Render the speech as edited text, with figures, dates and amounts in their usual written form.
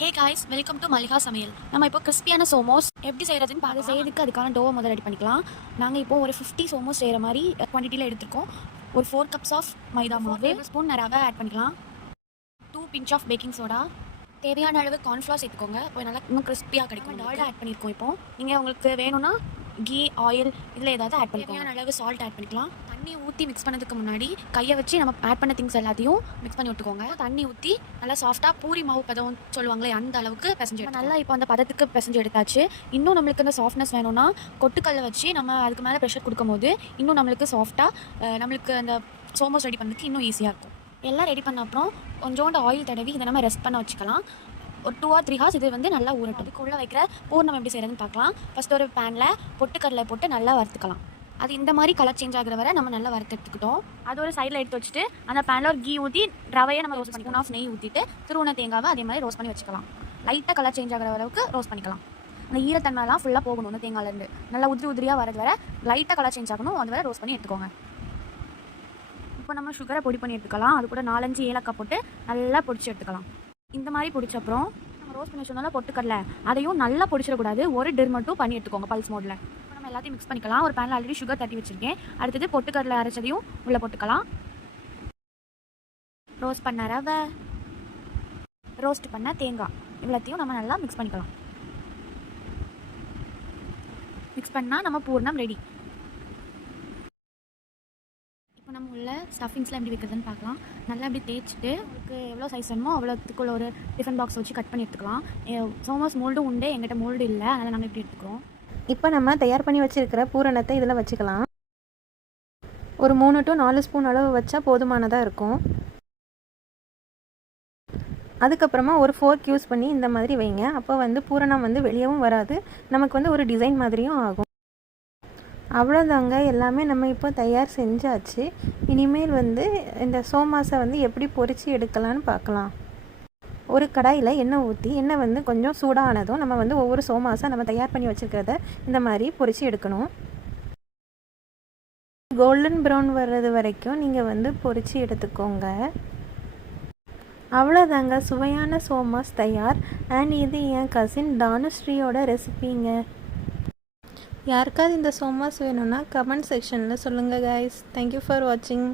Hey guys, welcome to Mallika சமையல். நம்ம இப்போ கிறிஸ்பியான சோமோஸ் எப்படி செய்கிறதுன்னு பார்த்து செய்யறதுக்கு அதுக்கான டோவை முதல் ரெடி பண்ணிக்கலாம். நாங்கள் இப்போ ஒரு 50 சோமோஸ் செய்கிற மாதிரி குவான்டிட்டியில் எடுத்துருக்கோம். ஒரு 4 கப்ஸ் ஆஃப் மைதா மாவு, 4 ஸ்பூன் ரவை ஆட் பண்ணிக்கலாம். 2 பிஞ்ச் ஆஃப் பேக்கிங் சோடா, தேவையான அளவு கார்ன்ஃப்ளவர் சேர்த்துக்கோங்க. இப்போ நல்லா இன்னும் கிறிஸ்பியாக கிடைக்கும். டால்டா ஆட் பண்ணியிருக்கோம். இப்போ நீங்கள் உங்களுக்கு வேணும்னா கீ, ஆயில் இதில் ஏதாவது ஆட் பண்ணிக்கலாம். தேவையான அளவு சால்ட் ஆட் பண்ணிக்கலாம். தண்ணி ஊற்றி மிக்ஸ் பண்ணதுக்கு முன்னாடி கையை வச்சு நம்ம ஆட் பண்ண திங்ஸ் எல்லாத்தையும் மிக்ஸ் பண்ணி விட்டுக்கோங்க. தண்ணி ஊற்றி நல்லா சாஃப்டாக பூரி மாவு பதம் சொல்லுவாங்களே அந்த அளவுக்கு பிசைஞ்சு நல்லா இப்போ அந்த பதத்துக்கு பிசைஞ்சு எடுத்தாச்சு. இன்னும் நம்மளுக்கு அந்த சாஃப்ட்னஸ் வேணும்னா கொட்டுக்கல்லை வச்சு நம்ம அதுக்கு மேலே ப்ரெஷர் கொடுக்கும் போது இன்னும் நம்மளுக்கு சாஃப்டாக நம்மளுக்கு அந்த சோமோஸ் ரெடி பண்ணுறதுக்கு இன்னும் ஈஸியாக இருக்கும். எல்லாம் ரெடி பண்ண அப்புறம் கொஞ்சோண்டு ஆயில் தடவி இதை நம்ம ரெஸ்ட் பண்ண வச்சுக்கலாம். ஒரு 2 or 3 hours இது வந்து நல்லா ஊறட்டும். அதுக்குள்ளே வைக்கிற பூர்ணம் எப்படி செய்கிறதுன்னு பார்க்கலாம். ஃபஸ்ட்டு ஒரு பேனில் பொட்டுக்கடலை போட்டு நல்லா வறுத்துக்கலாம். அது இந்த மாதிரி கலர் சேஞ்ச் ஆகிற வரை நம்ம நல்லா வறுத்துக்கிட்டோம். அது ஒரு சைடில் எடுத்து வச்சுட்டு அந்த பேனில் ஒரு கீ ஊற்றி ரவையை நம்ம ரோஸ்ட் பண்ணிக்கலாம். ஆஃப் நெய் ஊற்றிட்டு திருவுண தேங்காவை அதே மாதிரி ரோஸ்ட் பண்ணி வச்சுக்கலாம். லைட்டாக கலர் சேஞ்ச் ஆகிற அளவுக்கு ரோஸ்ட் பண்ணிக்கலாம். அந்த ஈரத்தன்மைலாம் ஃபுல்லாக போகணும். அந்த தேங்காயிலேருந்து நல்லா உதிரியாக வரது வரை லைட்டாக கலர் சேஞ்ச் ஆகணும். அது வரை ரோஸ்ட் பண்ணி எடுத்துக்கோங்க. இப்போ நம்ம சுகரை பொடி பண்ணி எடுத்துக்கலாம். அது கூட 4-5 ஏலக்காய் போட்டு நல்லா பொடிச்சு எடுத்துக்கலாம். இந்த மாதிரி பொடிச்ச அப்புறம் நம்ம ரோஸ்ட் பண்ணி வச்சோம்னால பொட்டுக்கடலை அதையும் நல்லா பொடிச்சிடக்கூடாது. ஒரு டிர் மட்டும் பண்ணி எடுத்துக்கோங்க பல்ஸ் மோடில். நம்ம எல்லாத்தையும் மிக்ஸ் பண்ணிக்கலாம். ஒரு பேனில் ஆல்ரெடி சுகர் தட்டி வச்சுருக்கேன். அடுத்தது பொட்டுக்கடலை அரைச்சதையும் உள்ளே போட்டுக்கலாம். ரோஸ்ட் பண்ண ரவை, ரோஸ்ட் பண்ண தேங்காய் இவ்வளோத்தையும் நம்ம நல்லா மிக்ஸ் பண்ணிக்கலாம். மிக்ஸ் பண்ணால் நம்ம பூர்ணம் ரெடி. இப்போ நம்ம உள்ள ஸ்டஃபிங்ஸ்லாம் எப்படி வைக்கிறதுன்னு பார்க்கலாம். நல்லா இப்படி தேய்ச்சிட்டு உங்களுக்கு எவ்வளோ சைஸ் வேணுமோ அவ்வளோத்துக்குள்ள ஒரு டிஃபன் பாக்ஸ் வச்சு கட் பண்ணி எடுத்துக்கலாம். சோமோஸ் மோல்டும் உண்டு, எங்கிட்ட மோல்டு இல்லை, அதனால் நாங்கள் இப்படி எடுத்துக்கிறோம். இப்போ நம்ம தயார் பண்ணி வச்சுருக்கிற பூரணத்தை இதில் வச்சுக்கலாம். ஒரு 3 to 4 ஸ்பூன் அளவு வச்சா போதுமானதாக இருக்கும். அதுக்கப்புறமா ஒரு ஃபோர்க் யூஸ் பண்ணி இந்த மாதிரி வைங்க. அப்போ வந்து பூரணம் வந்து வெளியவும் வராது, நமக்கு வந்து ஒரு டிசைன் மாதிரியும் ஆகும். அவ்வளோதாங்க, எல்லாமே நம்ம இப்போ தயார் செஞ்சாச்சு. இனிமேல் வந்து இந்த சோமாஸை வந்து எப்படி பொரித்து எடுக்கலான்னு பார்க்கலாம். ஒரு கடாயில் எண்ணெய் ஊற்றி எண்ணெய் வந்து கொஞ்சம் சூடானதும் நம்ம வந்து ஒவ்வொரு சோமாஸாக நம்ம தயார் பண்ணி வச்சுருக்கிறத இந்த மாதிரி பொரித்து எடுக்கணும். கோல்டன் ப்ரௌன் வர்றது வரைக்கும் நீங்கள் வந்து பொரித்து எடுத்துக்கோங்க. அவ்வளோதாங்க, சுவையான சோமாஸ் தயார். அண்ட் இது என் கசின் தானுஸ்ரீயோட ரெசிபிங்க. யாருக்காவது இந்த சோமாஸ் வேணும்னா கமெண்ட் செக்ஷனில் சொல்லுங்கள் கைஸ். தேங்க்யூ ஃபார் வாட்சிங்.